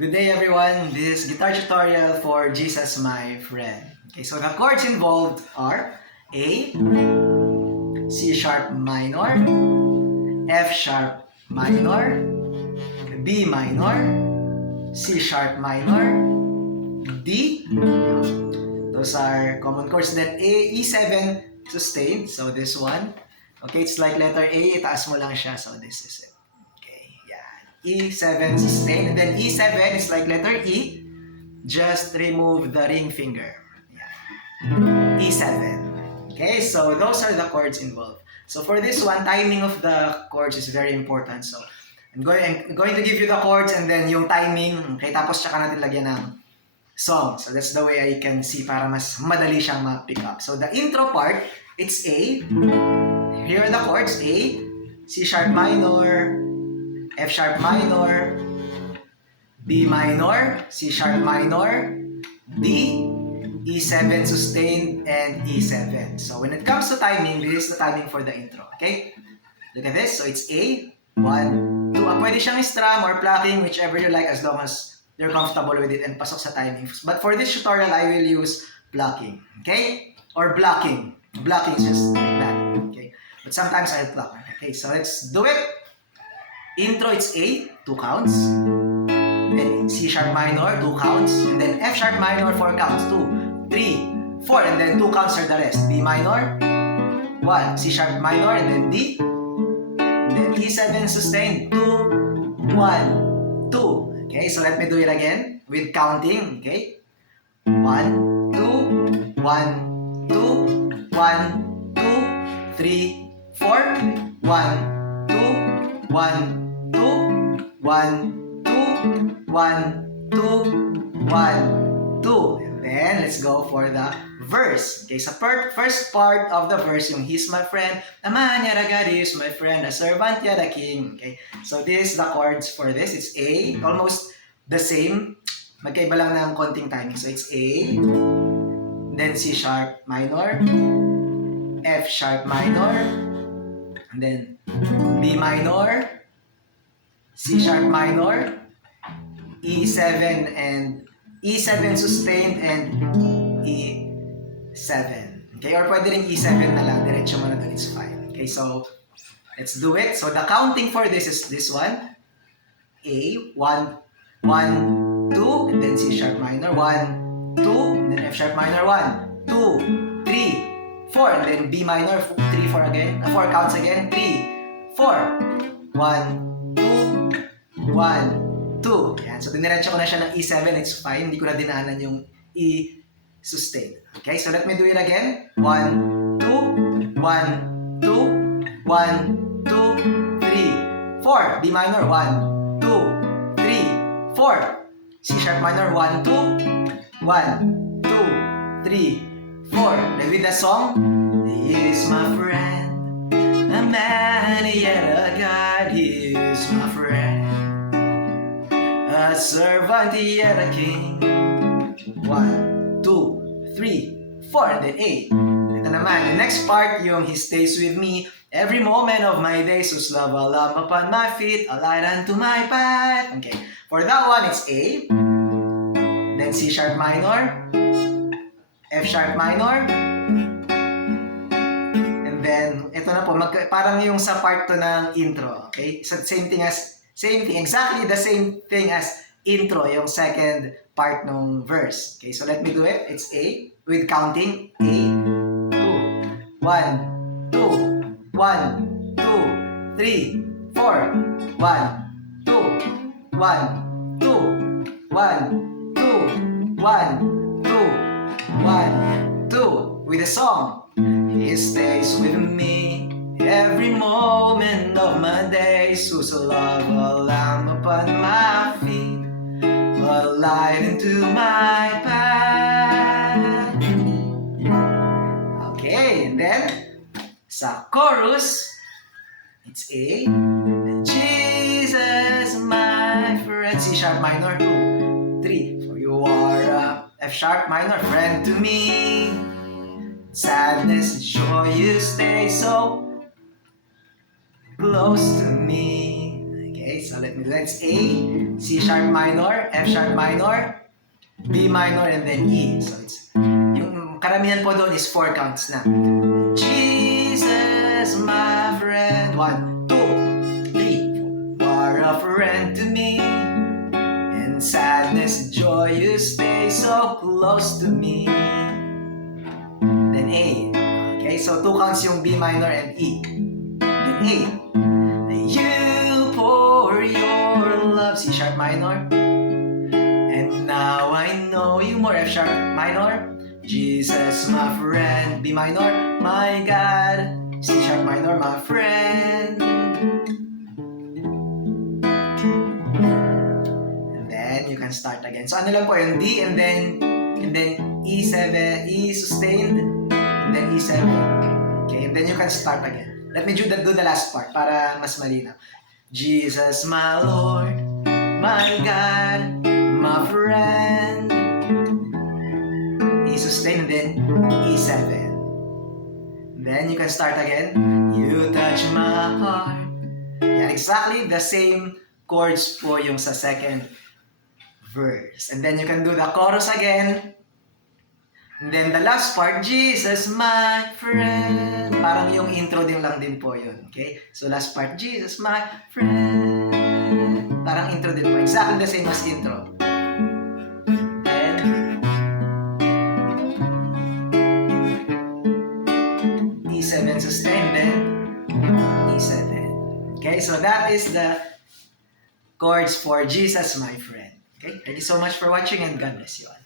Good day everyone, this is guitar tutorial for Jesus My Friend. Okay, so the chords involved are A, C sharp minor, F sharp minor, B minor, C sharp minor, D. Those are common chords. Then A, E7 sustained, so this one. Okay, it's like letter A, itaas mo lang siya, so this is it. E7 sustained, and then E7 is like letter E, just remove the ring finger. Yeah. E7. Okay, so those are the chords involved. So for this one, timing of the chords is very important. So I'm going to give you the chords and then yung timing, okay, tapos tsaka natin lagyan ng song. So that's the way I can see para mas madali siyang ma-pick up. So the intro part, it's A. Here are the chords, A, C sharp minor, F sharp minor, B minor, C sharp minor, D, E7 sustained, and E7. So when it comes to timing, this is the timing for the intro. Okay? Look at this. So it's A, 1, 2. Pwede siyang strum or plucking, whichever you like, as long as you're comfortable with it and pasok sa timing. But for this tutorial, I will use plucking. Okay? Or blocking. Blocking is just like that. Okay? But sometimes I'll pluck. Okay, so let's do it. Intro, it's A, 2 counts. Then C sharp minor, 2 counts. And then F sharp minor, 4 counts. 2, 3, 4. And then 2 counts are the rest. B minor, 1. C sharp minor, and then D. And then E7 sustained, 2, 1, 2. Okay, so let me do it again with counting. Okay, 1, 2, 1, 2, 1, 2, 3, 4, 1, 2, 1, 2, 1, 2, 1, 2, 1, 2. And then, let's go for the verse. Okay, so first part of the verse, yung He's my friend, naman niya God is my friend, a servant niya the king. Okay, so this is the chords for this. It's A, almost the same. Magkaiba lang ng konting timing. So it's A, then C sharp minor, F sharp minor, and then B minor, C sharp minor, E7 and E7 sustained, and E7. Okay, or pwede rin E7 na lang, diretso mo na doon, it's fine. Okay, so let's do it. So the counting for this is this one. A, 1, 1, 2, and then C sharp minor, 1, 2, and then F sharp minor, 1, 2, 3, 4, and then B minor, 3, 4 again, 4 counts again, 3, 4, 1, 2, 1, 2. Yan. So, diniretso ko na siya ng E7. It's fine. Hindi ko na dinaanan yung E sustained. Okay? So, let me do it again. 1, 2, 1, 2, 1, 2, 3, 4. B minor, 1, 2, 3, 4. C sharp minor, 1, 2, 1, 2, 3, 4. Then with the song, He is my friend, a man yet a God. He is my friend, a servant yet a king. 1, 2, 3, 4, and then 8. Ito naman, the next part, yung He stays with me every moment of my days, whose love a lamp upon my feet, a light unto my path. Okay, for that one, it's A, then C sharp minor, F sharp minor, and then, ito na po, parang yung sa part to ng intro. Okay, so same thing, exactly the same thing as intro, yung second part ng verse. Okay, so let me do it. It's A, with counting. A, 2, 1, 2, 1, 2, 3, 4, 1, 2, 1, 2, 1, 2, 1, 2, 1, 2. With a song. He stays with me every moment of my days, whose love a lamp upon my feet, a light into my path. Okay, and then sa chorus, it's A, Jesus my friend, C sharp minor, 2, 3, for you are a F sharp minor friend to me, sadness and joy you stay so close to me. Okay, so let me do that. It's A, C sharp minor, F sharp minor, B minor, and then E. So it's, yung karamihan po doon is 4 counts na. Jesus, my friend. 1, 2, 3, 4. You are a friend to me. In sadness, joy, you stay so close to me. Then A. Okay, so 2 counts yung B minor and E. Then A. You pour your love, C sharp minor. And now I know you more, F sharp minor. Jesus, my friend, B minor. My God, C sharp minor, my friend. And then you can start again. So ano lang po yung D and then E7, E sustained, and then E7. Okay, and then you can start again. Let me do the last part para mas malinaw. Jesus, my Lord, my God, my friend. E sustain and then E7. Then you can start again. You touch my heart. Yeah, exactly the same chords po yung sa second verse. And then you can do the chorus again. And then the last part, Jesus, my friend. Parang yung intro din lang din po yun. Okay? So last part, Jesus, my friend. Parang intro din po. Exactly the same as intro. Then, E7 sustain, then E7. Okay? So that is the chords for Jesus, my friend. Okay? Thank you so much for watching and God bless you all.